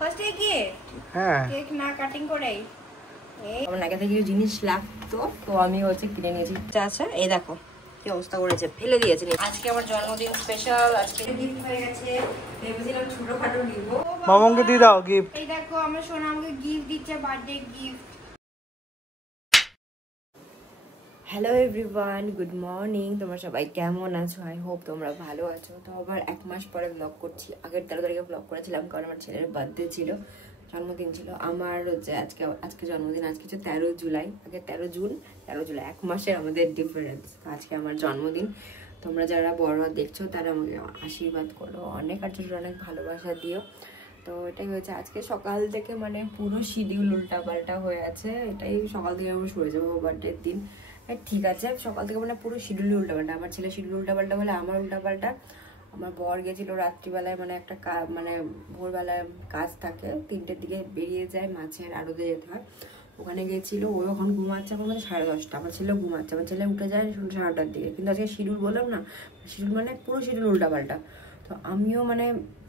First এ গিয়ে cake না cutting করেই আমার নাকি থেকে জিনিস লাগতো, তো আমি হচ্ছে কিনে নিয়েছি। আচ্ছা এই দেখো কি অবস্থা করেছে, ফেলে দিয়েছে। আজকে আমার জন্মদিন স্পেশাল, আজকে গিফট হয়ে গেছে। ভেবেছিলাম ছোটখাটো নিব, মামাকে দিয়ে দাও গিফট। এই দেখো আমার সোনা আমাকে গিফট দিচ্ছে, birthday gift. Hello everyone, good morning. তোমরা সবাই কেমন আছো? আই হোপ তোমরা ভালো আছো। তো আবার 1 মাস পরে ব্লগ করছি। আগের 13 তারিখে ব্লগ করেছিলাম কারণ আমার ছেলের বার্থডে ছিল, জন্মদিন ছিল। আমার হচ্ছে আজকে জন্মদিন, আজকে হচ্ছে 13 জুলাই, আগে 13 জুন 13 জুলাই, 1 মাসের আমাদের ডিফারেন্স। আজকে আমার জন্মদিন। তোমরা যারা বড় দেখছো তারা আমাকে আশীর্বাদ করো, অনেক আর ছোট অনেক ভালোবাসা দিও। তো এটাই হয়েছে আজকে সকাল থেকে, মানে পুরো শিডিউল উল্টাপাল্টা হয়ে আছে। এটাই সকাল থেকে আমরা সরে যাবো বার্থডের দিন। ঠিক আছে, সকাল থেকে মানে পুরো শিডিউল উল্টাপাল্টা। আমার ছেলে শিডিউল উল্টাপাল্টা বলে আমার উল্টাপাল্টা। আমার বর গেছিল রাত্রিবেলায়, মানে একটা মানে ভোরবেলায় কাজ থাকে, 3টের দিকে বেরিয়ে যায়, মাছের আড়তে যেতে হয়, ওখানে গেছিল। ও এখন ঘুমাচ্ছে, এখন মানে 10:30। আমার ছেলে ঘুমাচ্ছে, আমার ছেলে উঠে যায় 9:30টার দিকে। কিন্তু আজকে শিডিউল বললাম না, শিডিউল মানে পুরো শিডিউল উল্টাপাল্টা। তো আমিও মানে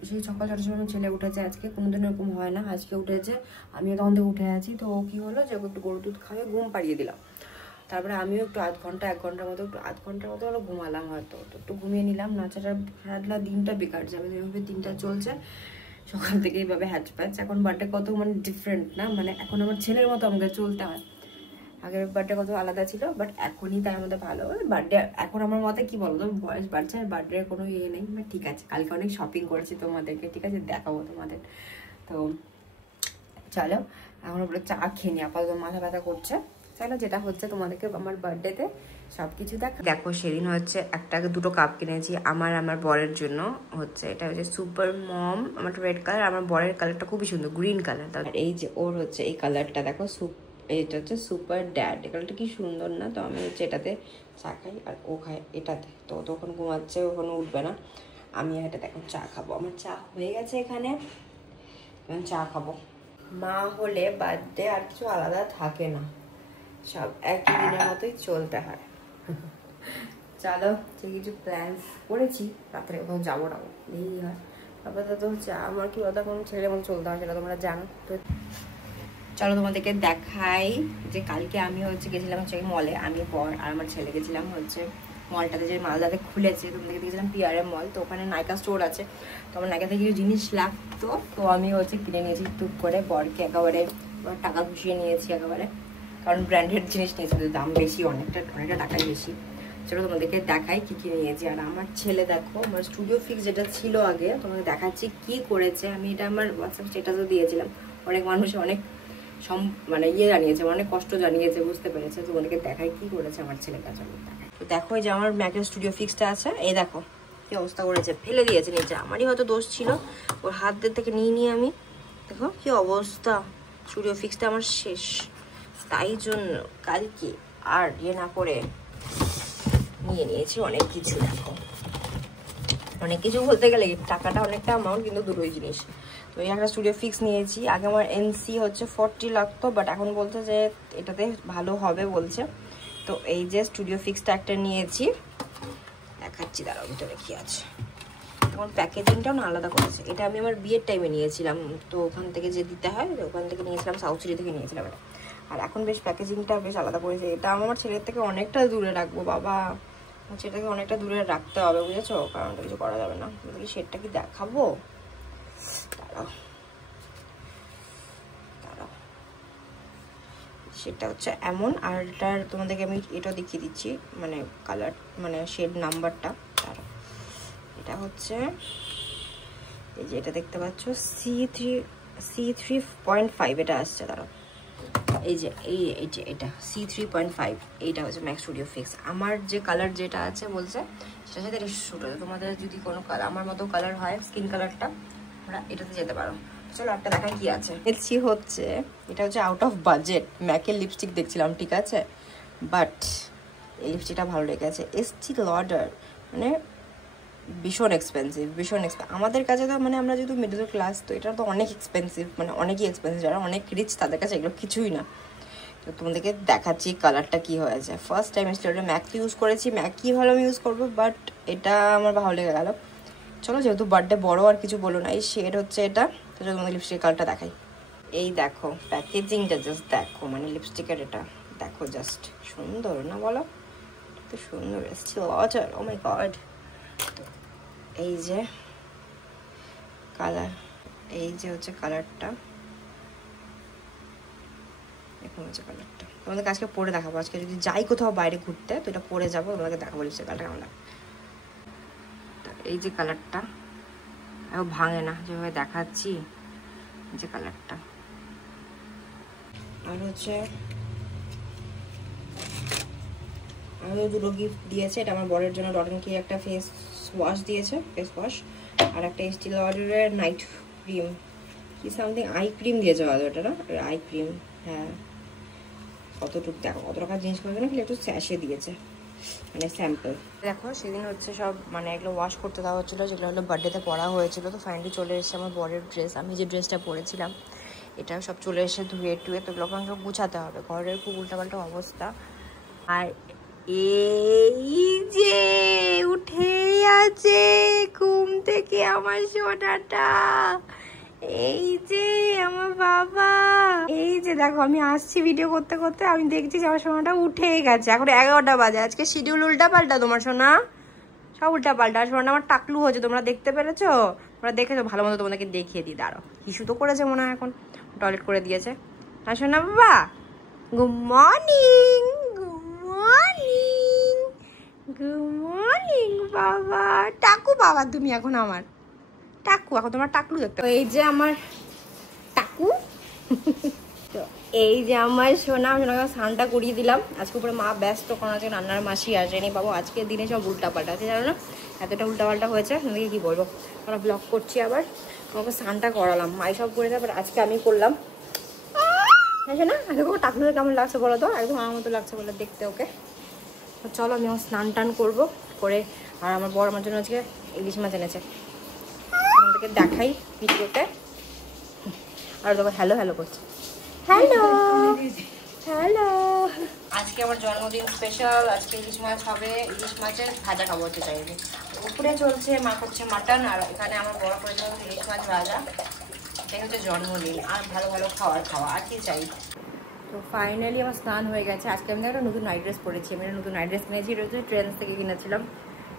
সেই সকাল 6টার সময় আমার ছেলে উঠেছে, আজকে কোনোদিন এরকম হয় না, আজকে উঠেছে। আমিও তখন থেকে উঠে আছি। তো ও কী হলো যে ওকে একটু গরুর দুধ খাওয়াই ঘুম পাড়িয়ে দিলাম। তারপরে আমিও একটু আধ ঘন্টার মতো হলো ঘুমালাম হয়তো। তো একটু ঘুমিয়ে নিলাম, নাচাটা হাঁটলা, দিনটা বেকার যাবে। যেভাবে দিনটা চলছে সকাল থেকে এইভাবে হ্যাচ প্যাচ। এখন বার্থডে কত মানে ডিফারেন্ট না, মানে এখন আমার ছেলের মতো আমাকে চলতে হয়। আগের বার্থডে কত আলাদা ছিল, বাট এখনই তার মধ্যে ভালো। বার্থডে এখন আমার মতে কি বলো তো, বয়স বাড়ছে আর বার্থডে কোনো ইয়ে নেই। বাট ঠিক আছে, কালকে অনেক শপিং করেছি তোমাদেরকে, ঠিক আছে দেখাবো তোমাদের। তো চলো এখন ওপরে চা খেয়ে নি, আপাতত মাথা ব্যথা করছে। চলো যেটা হচ্ছে তোমাদেরকে আমার বার্থডেতে সব কিছু দেখো। সেদিন হচ্ছে দুটো কাপ কিনেছি আমার বরের জন্য। হচ্ছে এটা হচ্ছে সুপার মম, আমার রেড কালার, আমার বরের কালারটা খুবই সুন্দর, গ্রিন কালার। তাহলে এই যে ওর হচ্ছে এই কালারটা দেখো, এটা হচ্ছে সুপার ড্যাড, এই কালারটা কি সুন্দর না? তো আমি হচ্ছে এটাতে চা খাই আর ও খায় এটাতে। তো তখন ঘুমাচ্ছে, ওখানে উঠবে না। আমি এটা এখন চা খাবো, আমার চা হয়ে গেছে এখানে, এখন চা খাবো। মা হলে বার্থডে আর কিছু আলাদা থাকে না, সব একই দিনের মতোই চলতে হয়। চলো কিছু প্ল্যান্স করেছি, রাত্রে কোথাও যাবো না, এই হয় আপাতত হচ্ছে। আমার কি কথা কোনো ছেলের মতো চলতে হয় সেটা তোমরা জানো। তো চলো তোমাদেরকে দেখাই যে কালকে আমি হচ্ছে গেছিলাম হচ্ছে মলে, আমি বর আর আমার ছেলে গেছিলাম হচ্ছে মলটাতে, যে মালদাতে খুলেছে, তোমাদেরকে দেখেছিলাম পিআরএম মল। তো ওখানে নাইকা স্টোর আছে, তো আমার নাইকা থেকে কিছু জিনিস লাগতো, তো আমি হচ্ছে কিনে নিয়েছি টুক করে। বরকে একেবারে টাকা ঘুষিয়ে নিয়েছি একেবারে, কারণ ব্র্যান্ডেড জিনিস নিয়েছি, তো দাম বেশি, অনেকটা টাকাই বেশি। চলো তোমাদেরকে দেখাই কি কি নিয়েছি। আর আমার ছেলে দেখো, আমার স্টুডিও ফিক্স যেটা ছিল আগে, তোমাকে দেখাচ্ছি কি করেছে। আমি এটা আমার হোয়াটসঅ্যাপ স্ট্যাটাসও দিয়েছিলাম, অনেক মানুষ অনেক মানে জানিয়েছে, অনেক কষ্ট জানিয়েছে, বুঝতে পেরেছে। তোমাদেরকে দেখাই কি করেছে আমার ছেলের কাছে। তো দেখো এই যে আমার ম্যাকের স্টুডিও ফিক্সটা আছে, এই দেখো কি অবস্থা করেছে, ফেলে দিয়েছে নিচে। আমারই হয়তো দোষ ছিল, ওর হাতদের থেকে নিয়ে আমি, দেখো কি অবস্থা। স্টুডিও ফিক্সটা আমার শেষ, তাই জন্য কালকে আর না করে নিয়ে নিয়েছি অনেক কিছু। দেখো অনেক কিছু বলতে গেলে টাকাটা অনেকটা অ্যামাউন্ট, কিন্তু দুটোই জিনিস। তো এই একটা স্টুডিও ফিক্স নিয়েছি। আগে আমার এনসি হচ্ছে 40 লাগতো, বাট এখন বলছে যে এটাতে ভালো হবে বলছে। তো এই যে স্টুডিও ফিক্সটা একটা নিয়েছি, দেখাচ্ছি দাঁড়াও ভিতরে কি আছে। এখন প্যাকেজিংটাও না আলাদা করেছে, এটা আমি আমার বিয়ের টাইমে নিয়েছিলাম, তো ওখান থেকে যে দিতে হয় ওখান থেকে নিয়েছিলাম, সাউথ সিটি থেকে নিয়েছিলাম এটা। আর এখন বেশ প্যাকেজিংটা বেশ আলাদা করেছে। এটা আমার ছেলের থেকে অনেকটা দূরে রাখবো বাবা, সেটাকে অনেকটা দূরে রাখতে হবে, বুঝেছো? কারণ কিছু করা যাবে না। কি সেটটা কি দেখাবো, দাঁড়াও দাঁড়াও। সেটা হচ্ছে এমন, আর এটার তোমাদেরকে আমি এটা দেখিয়ে দিচ্ছি, মানে কালার, মানে শেড নাম্বারটা। দাঁড়াও, এটা হচ্ছে এই যে এটা দেখতে পাচ্ছ, C3.5 এটা আসছে। দাঁড়াও, এই যে এটা C3.5, এইটা হচ্ছে ম্যাক্স স্টুডিও ফিক্স। আমার যে কালার যেটা আছে বলছে সেটার সাথে এটা শুট হচ্ছে। তোমাদের যদি কোনো কালার আমার মতো কালার হয়, স্কিন কালারটা, তোমরা এটাতে যেতে পারো। চলো একটা দেখাই কি আছে। দেখছি হচ্ছে এটা হচ্ছে আউট অফ বাজেট, ম্যাকের লিপস্টিক দেখছিলাম, ঠিক আছে, বাট এই লিপস্টিকটা ভালো লেগেছে। এসটি লডার, মানে ভীষণ এক্সপেন্সিভ, আমাদের কাছে তো মানে আমরা যেহেতু মিডল ক্লাস, তো এটা তো অনেক এক্সপেন্সিভ, মানে অনেকই এক্সপেন্সিভ। যারা অনেক রিচ তাদের কাছে এগুলো কিছুই না। তো তোমাদেরকে দেখাচ্ছি কালারটা কি হয়েছে। ফার্স্ট টাইম স্টোরে ম্যাক ইউজ করেছি, ম্যাকই ভালো আমি ইউজ করবো, বাট এটা আমার ভালো লেগে গেল। চলো যেহেতু বার্থডে বড় আর কিছু বলো না। এই শেড হচ্ছে এটা, তো যদি তোমাদের লিপস্টিক কালারটা দেখাই, এই দেখো প্যাকেজিংটা জাস্ট দেখো, মানে লিপস্টিকের এটা দেখো, জাস্ট সুন্দর না বলো? তো সুন্দর স্টিল ওয়াটার, ও মাই গড। এই যে কালার, এই যে হচ্ছে কালারটা, এরকম হচ্ছে কালারটা। তোমাদেরকে আজকে পরে দেখাবো, আজকে যদি যাই কোথাও বাইরে ঘুরতে তো এটা পরে যাবো, তোমাদেরকে দেখাবো লিপস্টিক কালারটা কেমন লাগে। এই যে কালারটা ভাঙে না, যেভাবে দেখাচ্ছি, এই যে কালারটা। আর হচ্ছে আমি দুটো গিফট দিয়েছে, এটা আমার বরের জন্য ডট অ্যান্ড কি একটা ফেস ওয়াশ দিয়েছে, ফেস ওয়াশ, আর একটা স্টিল অর্ডারের নাইট ক্রিম, কি সামথিং আই ক্রিম দিয়েছে বাদ, ওটা না আই ক্রিম, হ্যাঁ। কতটুকু দেখো, কত টাকা জিনিস করবে না, একটু স্যাশে দিয়েছে, মানে স্যাম্পল। দেখো সেদিন হচ্ছে সব মানে এগুলো ওয়াশ করতে দেওয়া হচ্ছিলো, যেগুলো হলো বার্থডেতে পরা হয়েছিল। তো ফাইনালি চলে এসেছে আমার বরের ড্রেস, আমি যে ড্রেসটা পরেছিলাম এটাও সব চলে এসে ধুয়ে টুয়ে, তো এগুলো সব গুছাতে হবে, ঘরের খুব উল্টাপাল্টা অবস্থা। আর এই যে উঠে আছে ঘুম থেকে আমার সোনাটা, এই যে আমার বাবা, এই যে দেখো আমি আসছি ভিডিও করতে করতে, আমি দেখছি যে আমার সোনাটা উঠে গেছে, এখন 11টা বাজে। আজকে শিডিউল উল্টা পাল্টা তোমার সোনা, সব উল্টা পাল্টা। আর সোনাটা আমার টাকলু হয়েছে, তোমরা দেখতে পেরেছো? তোমরা দেখেছো? ভালো মতো তোমাদেরকে দেখিয়ে দিই, দাঁড়াও। হিসু তো করেছে মনে হয়, এখন টয়লেট করে দিয়েছে। আর সোনা বাবা good morning, good morning, good morning বাবা। টাকু বাবা তুমি এখন আমার টাকু, এখন তোমার টাকলু দেখতে। এই যে আমার টাকু, তো এই যে আমার সোনা, সোনাকে স্নানটা করিয়ে দিলাম। আজকে উপরে মা ব্যস্ত, কারণ আজকে রান্নার মাসি আসেনি বাবু। আজকের দিনে সব উল্টাপাল্টা আছে, জানো না? এতটা উল্টাপাল্টা হয়েছে, তোমাকে কি বলবো। আমরা ব্লগ করছি, আবার আমাকে স্নানটা করালাম, মাই সব করে দেয়, আজকে আমি করলাম। হ্যাঁ না, দেখো টাকলুকে কেমন লাগছে বলো তো, একদম আমার মতো লাগছে বলে দেখতে ওকে। তো চলো আমি আমার স্নান টান করবো করে, আর আমার বড় আমার জন্য আজকে ইলিশ মাছ এনেছে, আমাদেরকে দেখাই ভিডিওতে। আর দেখো হ্যালো হ্যালো করছে, হ্যালো হ্যালো। আজকে আমার জন্মদিন স্পেশাল, আজকে ইলিশ মাছ হবে, ইলিশ মাছের ভাজা খাবো হচ্ছে চাইবে। উপরে চলছে মা করছে মাটন, আর এখানে আমার বড় করে ইলিশ মাছ ভাজা। এটাই হচ্ছে জন্মদিন, আর ভালো ভালো খাওয়ার খাওয়া, আর কি চাই। তো ফাইনালি আমার স্নান হয়ে গেছে। আজকে আমি একটা নতুন নাইট ড্রেস পরেছি, আমি একটা নতুন নাইট ড্রেস কিনেছি, এটা হচ্ছে ট্রেন্ডস থেকে কিনেছিলাম,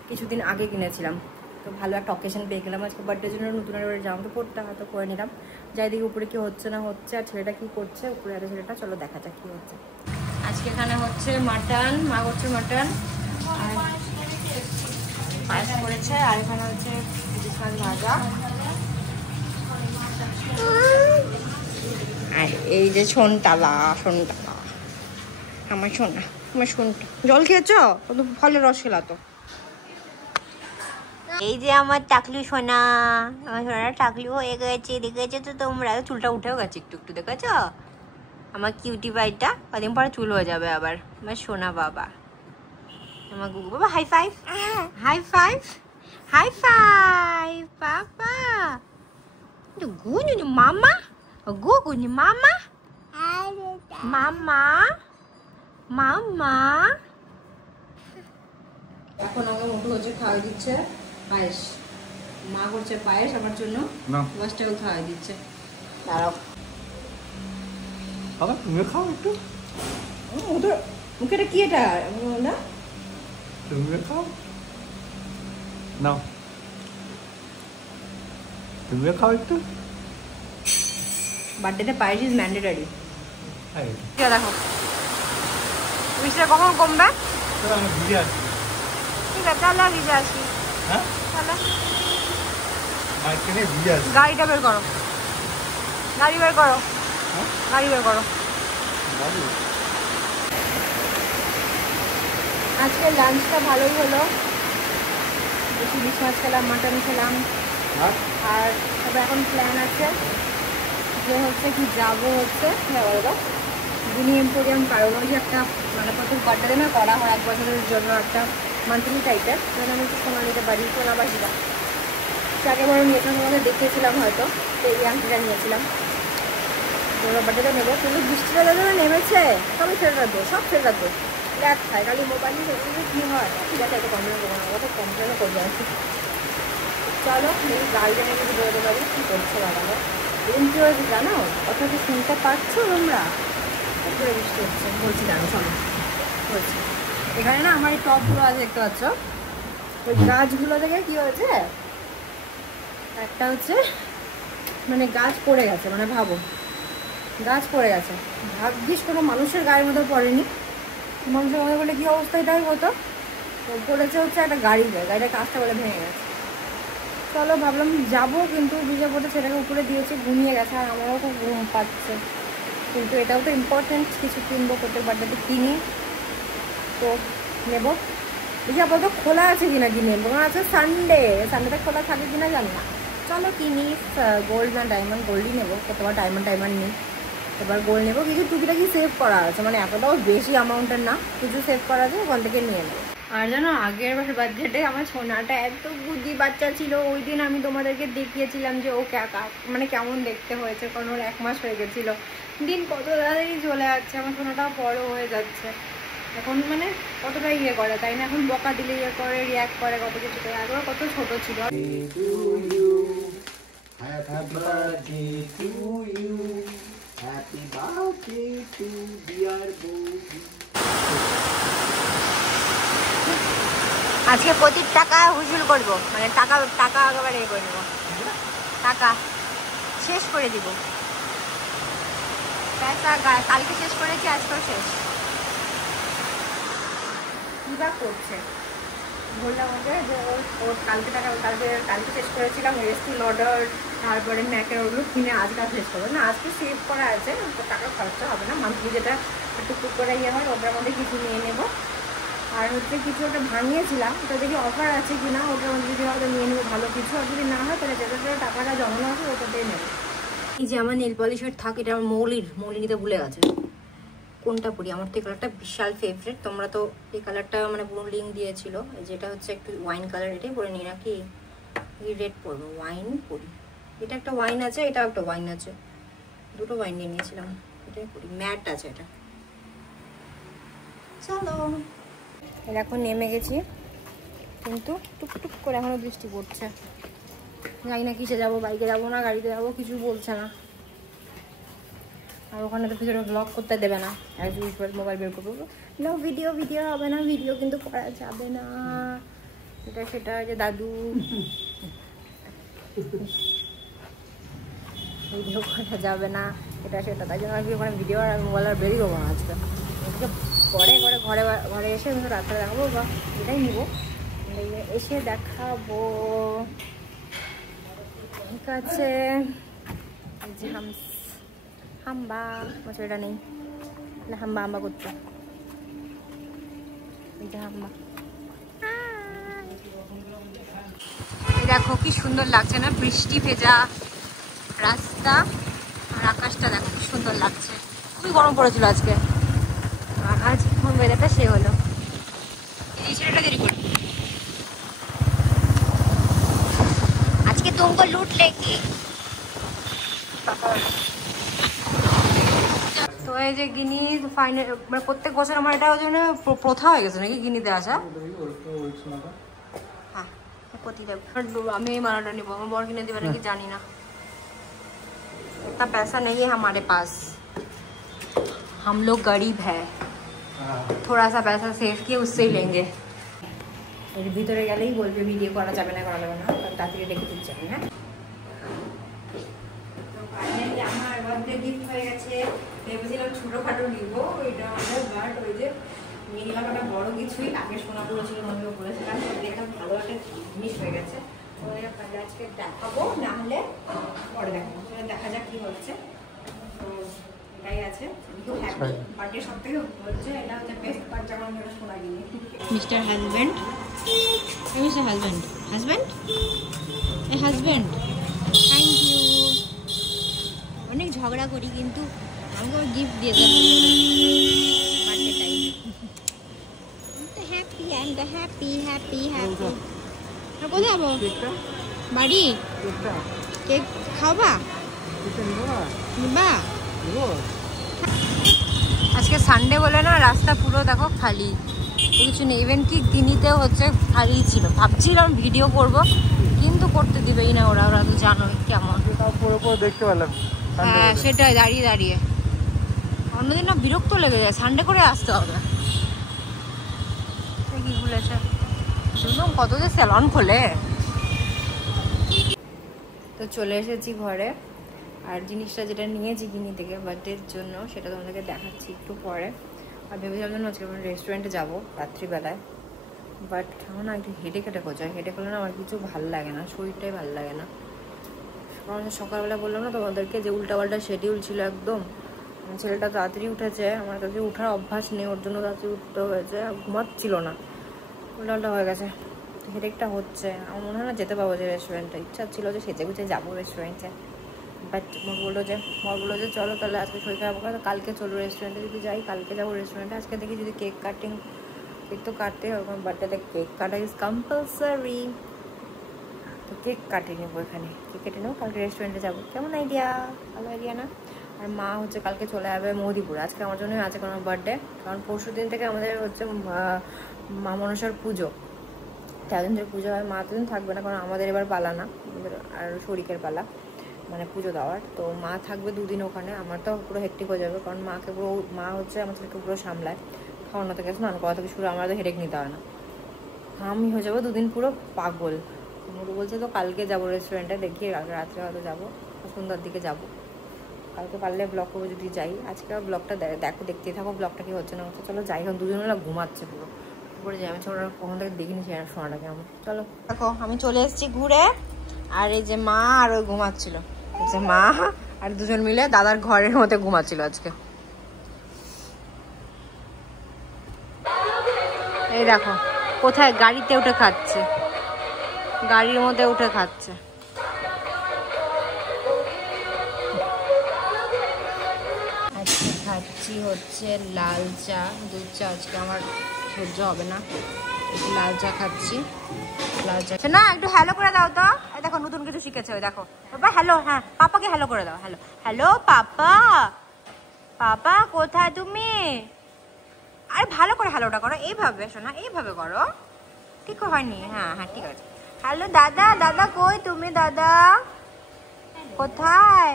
কিছুদিন আগে কিনেছিলাম। তো ভালো একটা অকেশন পেয়ে গেলাম, আজকে বার্থডের জন্য নতুন একটা জামা তো পরতে হয়তো করে নিলাম। যাই দেখি উপরে কি হচ্ছে না হচ্ছে, আর ছেলেটা কি করছে উপরে, আর ছেলেটা চলো দেখা যাক কি হচ্ছে। আজকে এখানে হচ্ছে মাটন, মা করছে মাটন, আর পায়েস করেছে, আর এখানে হচ্ছে ইলিশ মাছ ভাজা। আর এই যে সোনটালা, সোনটালা আমার সোনা, আমার সোনটা। জল খেয়েছো? ফলের রস খেলাতো। এই যে আমার টাকলু সোনা, আমার সোনাটা টাকলু হয়ে গেছে, দেখেছো তো তোমরা? চুলটা উঠেও গেছে একটু একটু, দেখেছো? আমার কিউটি পাইটা কদিন পরে চুল হয়ে যাবে আবার। আমার সোনা বাবা, আমার গুগু বাবা। High five, high five, high five বাবা। গুনু মামা, গুগু মামা, মামা, মামা। এখন আমাকে মোটু হচ্ছে খাওয়াই দিচ্ছে পায়েস, মা করছে পায়েস আমার জন্য, বাসটাও খাওয়াই দিচ্ছে। দাঁড়াও বাবা, তুমি খাও একটু। ওটা মুখে কি এটা না, তুমি খাও নাও, তুমি খাও একটু। বার্থডেতে পায়েস ইজ ম্যান্ডেটরি। দেখো মিষ্টিটা কখন কমবে? আমি ভিজে আছি। ঠিক আছে তাহলে ভিজে আসি। হ্যাঁ তাহলে গাড়িটা বের করো, গাড়ি বের করো, গাড়ি বের করো। আজকে লাঞ্চটা ভালোই হলো, বেশি ইলিশ মাছ খেলাম, মাটন খেলাম, আর তবে এখন প্ল্যান আছে যে হচ্ছে কি যাবো হচ্ছে দিনী এম্পোরিয়াম, কারণ ওই যে একটা মানে প্রত্যেক বার্থডে না করা হয় 1 বছরের জন্য একটা মান্থলি টাইপের, যেন আমি একটু সময় নিতে পারি। সোনাবাসীরা আগেবার আমি এখানে আমাদের দেখিয়েছিলাম হয়তো, তো এই আংটিটা নিয়েছিলাম, ওরা বার্থডেটা নেবো। কিন্তু বৃষ্টিটা যখন নেমেছে সবই ছেড়ে রাখবো, সব ছেড়ে রাখবো, দেখ খাই খালি মোবাইল নিয়ে কী হয়। ঠিক আছে একটা কমপ্লেন করবো না, ওটা কমপ্লেনও করবো আর কি। চলো এই গাড়িটা নিয়ে যদি বেরোতে পারি, কী করছে বাবা। এরকম কি হয়েছে জানো? কথা কি শুনতে পাচ্ছো তোমরা? করে বৃষ্টি হচ্ছে, বলছি জানো শোনো বলছি। এখানে না আমার এই টবগুলো আছে দেখতে পাচ্ছ, ওই গাছগুলো থেকে কি হয়েছে, একটা হচ্ছে মানে গাছ পড়ে গেছে, মানে ভাবো গাছ পড়ে গেছে, ভাগ্যিস কোনো মানুষের গায়ের মধ্যে পড়েনি, মানুষের মধ্যে বলে কী অবস্থা এটাই হতো। তো পড়েছে হচ্ছে একটা গাড়িটা কাজটা বলে ভেঙে গেছে। চলো ভাবলাম যাবো, কিন্তু ভিজে পড়ে সেটাকে উপরে দিয়েছে, ঘুমিয়ে গেছে, আর আমারও খুব ঘুম পাচ্ছে। কিন্তু এটাও তো ইম্পর্টেন্ট, কিছু কিনবো, প্রত্যেক বার্থডেতে কিনি, তো নেবো। দেখি আপাতত খোলা আছে কিনা কিনে নেবো, কারণ আছে সানডেতে খোলা থাকে কিনা জানি না। চলো কিনি, গোল্ড না ডায়মন্ড, গোল্ডই নেবো, কতবার ডায়মন্ড নেই, এবার গোল্ড নেবো। কিছু টুকিটাকি সেভ করা আছে, মানে এতটাও বেশি অ্যামাউন্টের না, কিছু সেভ করা আছে, ওখান থেকে নিয়ে নেবো। আর জানো আগের বার্থডেতে আমার সোনাটা এত বুদ্ধি বাচ্চা ছিল, ওই দিন আমি তোমাদেরকে দেখিয়েছিলাম যে ও মানে কেমন দেখতে হয়েছে, কারণ ওর 1 মাস হয়ে গেছিলো। দিন কত তাড়াতাড়ি চলে যাচ্ছে, আমার সোনাটা বড় হয়ে যাচ্ছে এখন, মানে কতটা ইয়ে করে তাই না, এখন বকা দিলে ইয়ে করে, রিয়াক্ট করে, কত কিছু করে। আগে কত ছোট ছিল। আজকে প্রতির টাকা হুজুল করবো, মানে টাকা একেবারে ইয়ে করে দেবো, টাকা শেষ করে দিব। পয়সা কালকে শেষ করেছি, আজকেও শেষ। কী বা করছে বললাম ওকে যে ওর কালকে শেষ করেছিলাম, রেস্টুরেন্ট অর্ডার, তারপরে ম্যাকের ওগুলো কিনে আজকে শেষ করবো না, আজকে সেভ করা আছে, টাকা খরচা হবে না, মান্থলি যেটা টুকটুক করে ইয়ে হয় ওটার মধ্যে কিছু নিয়ে নেবো। আর হচ্ছে কিছু ওটা ভাঙিয়েছিলাম, ওটা দেখি অফার আছে কি না, ওটার মধ্যে যদি হয়তো নিয়ে নেবো ভালো কিছু, আর যদি না হয় তাহলে যেটা টাকাটা জমানো আছে ওটাতেই নেবো। এই যে আমার নেল পলিশের থাক, এটা আমার মৌলি নিতে ভুলে গেছে, কোনটা পরি? আমার তো এই কালারটা বিশাল ফেভারিট, তোমরা তো এই কালারটা মানে পুরো লিঙ্ক দিয়েছিল, যেটা হচ্ছে একটু ওয়াইন কালার, এটাই পরে নিই নাকি এই রেড পরবো, ওয়াইন পরি। এটা একটা ওয়াইন আছে, এটা একটা ওয়াইন আছে, দুটো ওয়াইন নিয়ে নিয়েছিলাম, এটাই পরি, ম্যাট আছে এটা। চলো এখন নেমে গেছি, কিন্তু টুকটুক করে এখনো বৃষ্টি পড়ছে, জানি না কিসে যাবো, বাইকে যাবো না গাড়িতে যাবো, কিছু বলছে না। আর ওখানে তো ভিতরে ব্লগ করতে দেবে না, অ্যাজ ইউজুয়াল মোবাইল বের করবো, না ভিডিও হবে না, ভিডিও কিন্তু করা যাবে না, এটা সেটা যে দাদু ভিডিও করা যাবে না, এটা সেটা, তাই জন্য আর কি ওখানে ভিডিও আর মোবাইল আর বেরিয়ে যাবো না আজকে, পরে ঘরে এসে কিন্তু রাত্রে দেখাবো, বা এটাই নিবো, এসে দেখাবো। ঠিক আছে, যে হাম্বা এটা নেই, হাম্বা করতে, হাম্বা দেখো কি সুন্দর লাগছে না, বৃষ্টি ভেজা রাস্তা আর আকাশটা দেখো কি সুন্দর লাগছে, খুবই গরম পড়েছিল আজকে, আর আজ এখন ওয়েদারটা সে হলো। এই ছেলেটা দেরি করে আজকে তুমকো লুট লেঙ্গে। তো এই যে গিনি ফাইনাল, মানে প্রত্যেক বছর আমার এটা জন্য প্রথা হয়ে গেছে নাকি গিনিতে আসা। হ্যাঁ আমি এই মালাটা নিবো, আমার বর কিনে দেবে নাকি জানি না, इतना पैसा नहीं है हमारे पास, हम लोग गरीब है, थोड़ा सा पैसा सेव किए उससे ही लेंगे। এর ভিতরে গেলেই বলবে ভিডিও করা যাবে না, তাড়াতাড়ি রেখে দিচ্ছি আমি। হ্যাঁ আমার বার্থডে গিফট হয়ে গেছে, ভেবেছিলাম ছোটোখাটো নিবো, ওইটা আমাদের বাট ওই যে নিয়ে নিলাম একটা বড় কিছুই, আগে সোনাগুলো ছিল মধ্যে বলেছিলাম, একটা ভালো একটা জিনিস হয়ে গেছে, আজকে দেখাবো, না হলে পরে দেখাবো, দেখা যাক কি হচ্ছে। তো এটাই আছে, বার্থডে সব থেকে হচ্ছে এটা হচ্ছে বেস্ট পার্ট, যেমন সোনা কিনে। Mister husband, mister husband thank you. অনেক ঝগড়া করি কিন্তু আমাকে গিফট দিয়ে দেয় birthday time, happy I am happy. কোথায় যাবো? বাড়ি কেক খাওয়া নিবা? আজকে সানডে বলে না রাস্তা পুরো দেখো খালি, কিছু নেই, ইভেন কি গিনিতেও হচ্ছে খালি ছিল। ভাবছিলাম ভিডিও করব, চেকিং তো করতে দিবেই না ওরা, ওরা তো জানোই কেমন। দেখতে পেলাম হ্যাঁ সেটাই, দাঁড়িয়ে দাঁড়িয়ে অন্যদিন না বিরক্ত লেগে যায়, সানডে করে আসতে হবে। কি খুলেছে কত যে স্যালন খোলে। তো চলে এসেছি ঘরে, আর জিনিসটা যেটা নিয়েছি কিনি থেকে বার্থডের জন্য সেটা তোমাদেরকে দেখাচ্ছি একটু পরে। আর ভেবেছিলাম যেন আজকে আমরা রেস্টুরেন্টে যাবো রাত্রিবেলায়, বাট আমার না একটু হেডেক হচ্ছে। হেডেক হলে না আমার কিছু ভালো লাগে না, শরীরটাই ভালো লাগে না। কারণ সকালবেলা বললাম না তোমাদেরকে যে উল্টাপাল্টা শিডিউল ছিল একদম। ছেলেটা তাড়াতাড়ি উঠেছে, আমার তাড়াতাড়ি উঠার অভ্যাস নেই, ওর জন্য তাড়াতাড়ি উঠতে হয়েছে, ঘুমাচ্ছিল না, উল্টাপাল্টা হয়ে গেছে, হেডেকটা হচ্ছে। আমার মনে হয় না যেতে পারবো যে রেস্টুরেন্টে। ইচ্ছা ছিল যে সেজে গুছে যাবো রেস্টুরেন্টে, বাট মর বললো যে চলো তাহলে আজকে শরীর খারাপ করে কালকে চলো রেস্টুরেন্টে, যদি যাই কালকে যাবো রেস্টুরেন্টে। আজকে দেখি যদি কেক তো কাটতে হবে, বার্থডেতে কেক কাটা ইজ কম্পালসারি। তো কেক কাটিয়ে নেবো, এখানে কেক কেটে নেবো, কালকে রেস্টুরেন্টে যাবো। কেমন আইডিয়া? ভালো আইডিয়া না? আর মা হচ্ছে কালকে চলে যাবে মৌদিপুর, আজকে আমার জন্যই আছে কোনো বার্থডে, কারণ পরশু দিন থেকে আমাদের হচ্ছে মা মনসার পুজো, তেরোদিন ধরে পুজো হয়। মা এতদিন থাকবে না, কারণ আমাদের এবার পালা না, আমাদের আর শরিকের পালা, মানে পুজো দেওয়ার। তো মা থাকবে দুদিন ওখানে। আমার তো পুরো হেক্টিক হয়ে যাবে, কারণ মাকে পুরো, মা হচ্ছে আমার ছেলেকে পুরো সামলায়, খাওয়ানো থেকে স্নান করা থেকে শুরু, আমার তো হেডেক নিতে হয় না। আমি হয়ে যাবো দুদিন পুরো পাগল। মোটু বলছে তো কালকে যাবো রেস্টুরেন্টে, দেখি রাত্রে হয়তো যাবো, সন্ধ্যার দিকে যাবো। কালকে পারলে ব্লগ করবো যদি যাই। আজকে ব্লগটা দেখতেই থাকো ব্লগটা কি হচ্ছে না হচ্ছে। চলো যাই, এখন দুজন মিলে ঘুমাচ্ছে পুরো উপরে যাই। আমি ছোটো কখন থেকে দেখিনি শোনাটাকে আমার। চলো দেখো আমি চলে এসেছি ঘুরে, আর এই যে মা আর ওই ঘুমাচ্ছিল, এই যে মা আর দুজন মিলে দাদার ঘরের মধ্যে ঘুমাচ্ছিল আজকে। এই দেখো কোথায় গাড়িতে উঠে খাচ্ছে, গাড়ির মধ্যে উঠে খাচ্ছে। আজকে খাচ্ছি হচ্ছে লাল চা, দুধ চা আজকে আমার সহ্য হবে না, লাল চা খাচ্ছি। লাল চা না, একটু হ্যালো করে দাও তো। এই দেখো নতুন কিছু শিখেছে, ওই দেখো বাবা হ্যালো। হ্যাঁ পাপাকে হ্যালো করে দাও, হ্যালো হ্যালো পাপা, পাপা কোথায় তুমি? আর ভালো করে হ্যালোটা করো, এইভাবে শোনা, এইভাবে করো, ঠিক হয়নি? হ্যাঁ হ্যাঁ ঠিক আছে। হ্যালো দাদা, দাদা কই তুমি? দাদা কোথায়?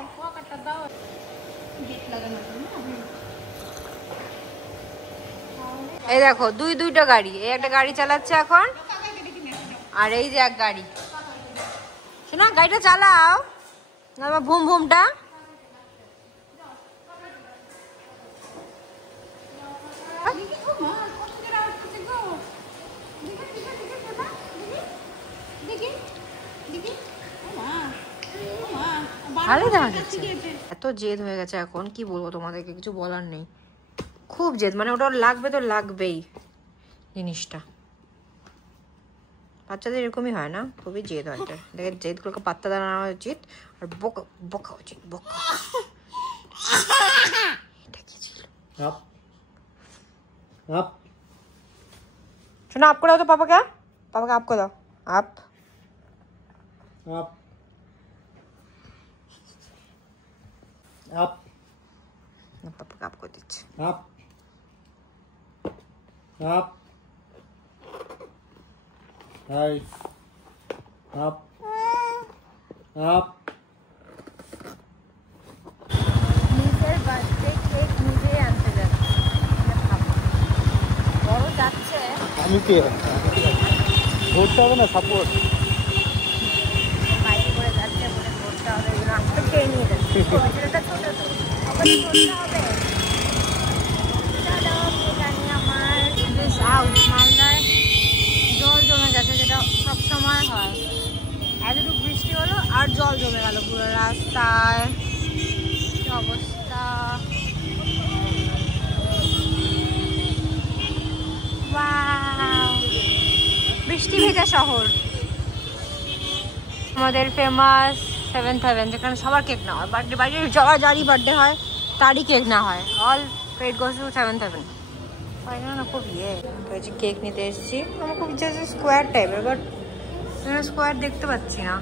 এই দেখো দুইটা গাড়ি, এই একটা গাড়ি চালাচ্ছে এখন, আর এই যে এক গাড়ি। শোনা গাড়িটা চালাও, ভুম ভুমটা। ভালো দেখা যাচ্ছে। এত জেদ হয়ে গেছে এখন, কি বলবো তোমাদেরকে, কিছু বলার নেই। খুব জেদ, মানে ওটা লাগবে তো লাগবেই জিনিসটা। বাচ্চাদের এরকমই হয় না, খুবই জেদ হয়। দেখে জেদগুলোকে পাত্তা দেওয়া উচিত, আর বকা বকা উচিত, বকা। এটা কি ছিল? শোনো আপ করে দাও তো পাপাকে, পাপাকে আপ করে দাও, আপ আপ আপ, পাপাকে আপ করে দিচ্ছে, up up, high up up. নিজের বার্থডে কেক নিজেই আনতে যাচ্ছে, বড় যাচ্ছে। আমি কি ধরতে হবে না, সাপোর্ট বাইরে করে যাচ্ছে বলে ধরতে হবে, এগুলো আমি তো খেয়ে নিয়ে যাচ্ছি। ছেলেটা ছোট তো ধরতে হবে। মালদায় জল জমে গেছে, যেটা সব সময় হয়। এতটুকু বৃষ্টি হলো আর জল জমে গেল পুরো রাস্তায়, কি অবস্থা। বৃষ্টি ভেজা শহর আমাদের, ফেমাস 7th হেভেন, যেখানে সবার কেক না হয়, বার্থডে বাড়ির যারই বার্থডে হয় তারই কেক না হয়, all credit goes to 7th heaven. না খুব কেক নিতে এসেছি, আমার খুব ইচ্ছা আছে স্কোয়ার টাইপের, বাট স্কোয়ার দেখতে পাচ্ছি না,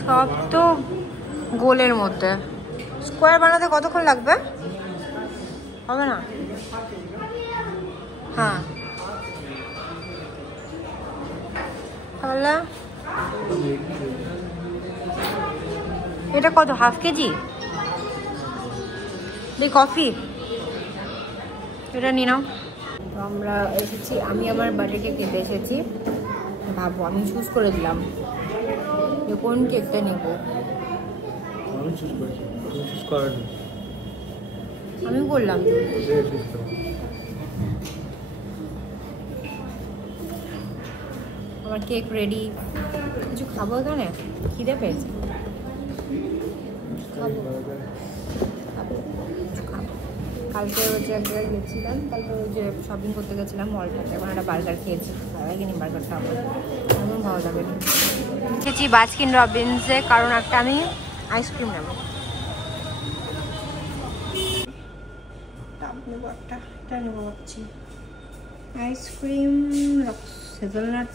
সব তো গোলের মধ্যে। স্কোয়ার বানাতে কতক্ষণ লাগবে? হবে না? হ্যাঁ তাহলে এটা কত, হাফ কেজি? এই কফি এটা নিয়ে নাও। তো আমরা এসেছি, আমি আমার বার্থডে কেক নিতে এসেছি। ভাবো আমি চুজ করে দিলাম যে কোন কেকটা নেব। আমি বললাম আমার কেক রেডি। কিছু খাবো এখানে, খিদে পেয়েছে। খাবো কালকে হচ্ছে এক জায়গায় গেছিলাম, কালকে ওই যে শপিং করতে গেছিলাম মলটাতে, এখন একটা বার্গার খেয়েছি। ভালো লাগেনি বার্গারটা, আমার একদম ভালো লাগেনি। খেয়েছি বাস্কিন রবিন্সে, কারণ একটা আমি আইসক্রিম নেবো। এটা নেবো ভাবছি আইসক্রিম, হেজেলনাট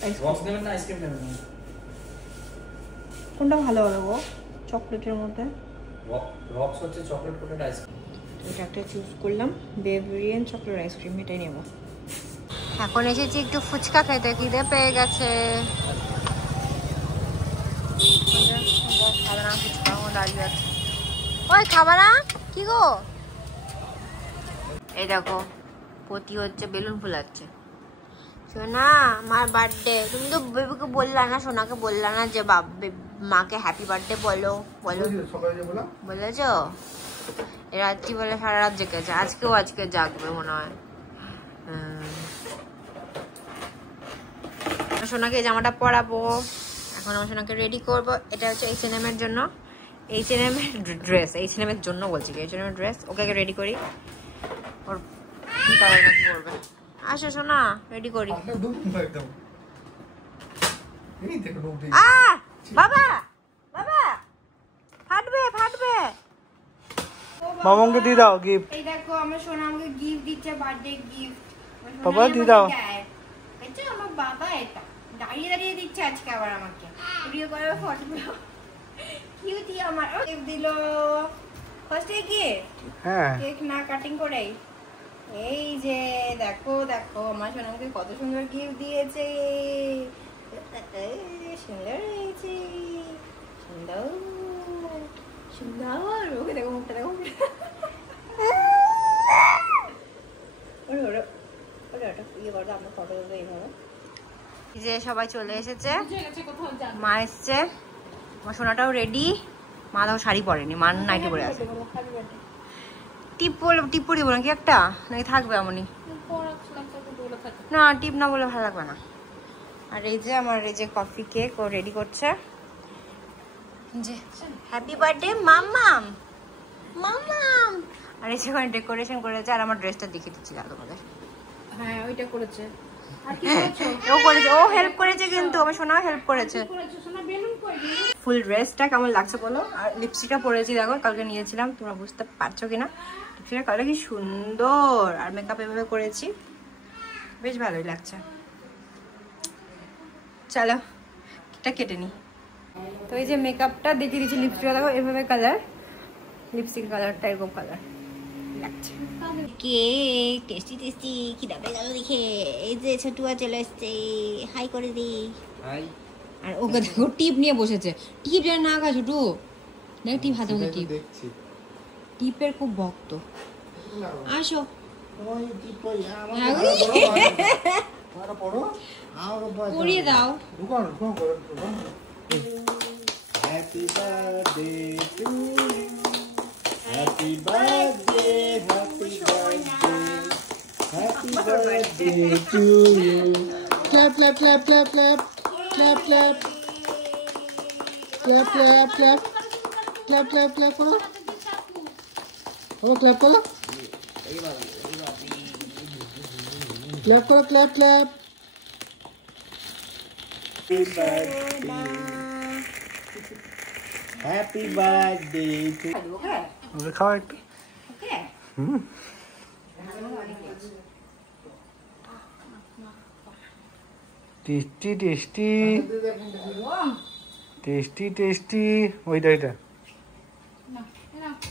আইসক্রিম। কোনটা ভালো হবে গো চকলেটের মধ্যে? রক্স হচ্ছে চকলেট কোটেড আইসক্রিম। এটা একটা চুজ করলাম, বেভরিয়ান চকলেট আইসক্রিম, এটাই নেব। এখন এসেছি একটু ফুচকা খেতে, খিদে পেয়ে গেছে। খাবে না ফুচকা, দাঁড়িয়ে আছে। ওই খাবা না কি গো? এই দেখো পতি হচ্ছে বেলুন ফুলাচ্ছে। সোনা আমার বার্থডে, তুমি তো বেবিকে বললা না, সোনাকে বললা না যে মাকে হ্যাপি বার্থডে বলো। বলো বলেছো? রাত্রি বলে সারা রাত জেগেছে, আজকে জাগবে মনে হয়। সোনাকে এই জামাটা পরাবো, এখন আমার সোনাকে রেডি করবো। এটা হচ্ছে H&M এর জন্য, H&M এর ড্রেস, H&M এর জন্য বলছি কি, H&M এর ড্রেস। ওকে রেডি করি, ওর কি তারা নাকি করবে। আসো সোনা রেডি করি। বাবা বাবা ফাটবে ফাটবে। মামাকে দিয়ে দাও গিফট। এই দেখো আমার সোনা আমাকে গিফট দিচ্ছে, বার্থডে গিফট। বাবা দিয়ে দাও। এটা আমার বাবা, এটা দাঁড়িয়ে দাঁড়িয়ে দিচ্ছে আজকে আবার আমাকে। ভিডিও করে ফটো দাও। কিউটি আমার গিফট দিলো। ফার্স্টে গিফট, হ্যাঁ কেক না কাটিং করেই। এই যে দেখো দেখো আমার সোনা আমাকে কত সুন্দর গিফট দিয়েছে। সুন্দর হয়েছে, সুন্দর সুন্দর। ওকে দেখো মুখটা, দেখো যে সবাই চলে এসেছে, মা এসছে, আমার সোনাটাও রেডি। মা দেখো শাড়ি পরেনি, মা নাইটি পরে আছে। টিপ পরে দেবো নাকি একটা, নাকি থাকবে এমনই? না টিপ না বলে ভালো লাগবে না। আর এই যে আমার এই যে কফি কেক ও রেডি করছে। যে হ্যাপি বার্থডে মাম্মাম মাম্মাম। আর এই যে ডেকোরেশন করেছে, আর আমার ড্রেসটা দেখিয়ে দিচ্ছি তোমাদের। হ্যাঁ ওইটা করেছে। ও করেছে, ও হেল্প করেছে, কিন্তু আমার সোনাও হেল্প করেছে। ফুল ড্রেসটা কেমন লাগছে বলো? আর লিপস্টিকটা পরেছি দেখো, কালকে নিয়েছিলাম, তোমরা বুঝতে পারছো কিনা। লিপস্টিকটা কালার কি সুন্দর, আর মেকআপ এভাবে করেছি, বেশ ভালোই লাগছে। চলো এটা কেটে নি। তো এই যে মেকআপটা দেখিয়ে দিচ্ছি, লিপস্টিকটা দেখো এভাবে কালার, লিপস্টিক কালারটা এরকম কালার লাগছে। কেক টেস্টি টেস্টি, খিদা পেয়ে গেল দেখে। এই যে ছোটুয়া চলে এসছে, হাই করে দি। হাই। আর ওকে দেখো টিপ নিয়ে বসেছে, টিপ যেন না খায় ছোটু, দেখ টিপ হাতে মধ্যে টিপ, টিপের খুব ভক্ত। আসো পরিয়ে দাও। Happy birthday to you, happy birthday, happy birthday, happy birthday to you. Clap clap clap clap clap clap clap clap clap clap clap clap clap করো, ও ক্ল্যাপ করো, ক্ল্যাপ করো, clap clap. Happy birthday to. Okay খাও একটু। Okay tasty tasty tasty tasty. ওইটা ওইটা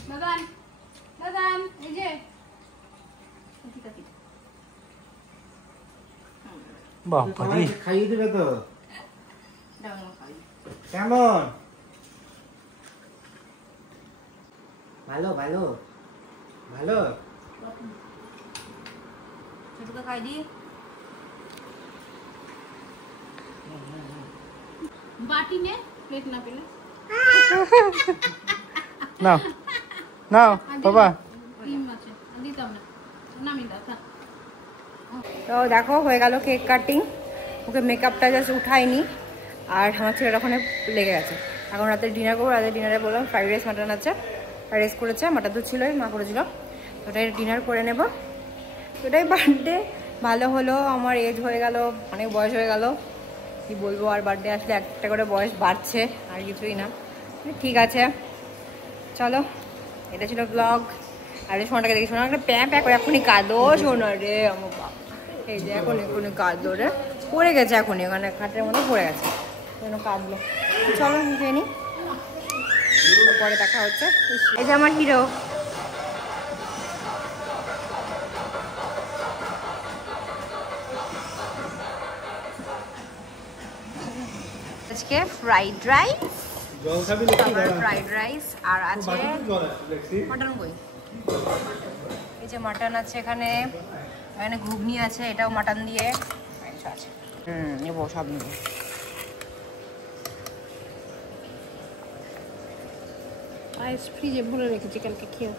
বাদাম বাদাম, এই যে বাবা খাইয়ে দেবে তো। দাও না খাই। কেমন? ভালো ভালো ভালো। ছোটকে খাই দি। বাটি নে, প্লেট না পেলে। নাও নাও বাবা। ডিম আছে, দিতাম না। নামি দাও, থাক। তো দেখো হয়ে গেল কেক কাটিং। ওকে মেকআপটা জাস্ট উঠাইনি, আর আমার ছেলের ওখানে লেগে গেছে। এখন রাতে ডিনার করবো। রাতে ডিনারে বললাম ফ্রাইড রাইস মাটন আছে, ফ্রাইড রাইস করেছে, মাটন তো ছিলই, মা করেছিল। তো ওটাই ডিনার করে নেব। ওটাই বার্থডে ভালো হলো। আমার এজ হয়ে গেল, অনেক বয়স হয়ে গেল, কি বলবো। আর বার্থডে আসলে একটা করে বয়স বাড়ছে, আর কিছুই না। ঠিক আছে চলো, এটা ছিল ব্লগ। আর সোনাটাকে দেখি, সোনা একটা প্যাঁ প্যাঁ করে এখনই কাঁদো। সোনা রে আমার বাবা, এই যে এখন এখনই কাঁদো রে, পড়ে গেছে এখনই, ওখানে খাটের মধ্যে পড়ে গেছে, যেন কাঁদলো। চলো খেয়ে নি, পরে দেখা হচ্ছে। এই যে আমার হিরো। আজকে ফ্রাইড রাইস, জল খাবি নাকি? ফ্রাইড রাইস আর আছে মাটন। কই এই যে মাটন আছে এখানে, এখানে ঘুগনি আছে, এটাও মাটন দিয়ে আছে। নেবো, সব নেবো। আইস ফ্রিজে ভরে রেখেছি, কালকে খেয়ে।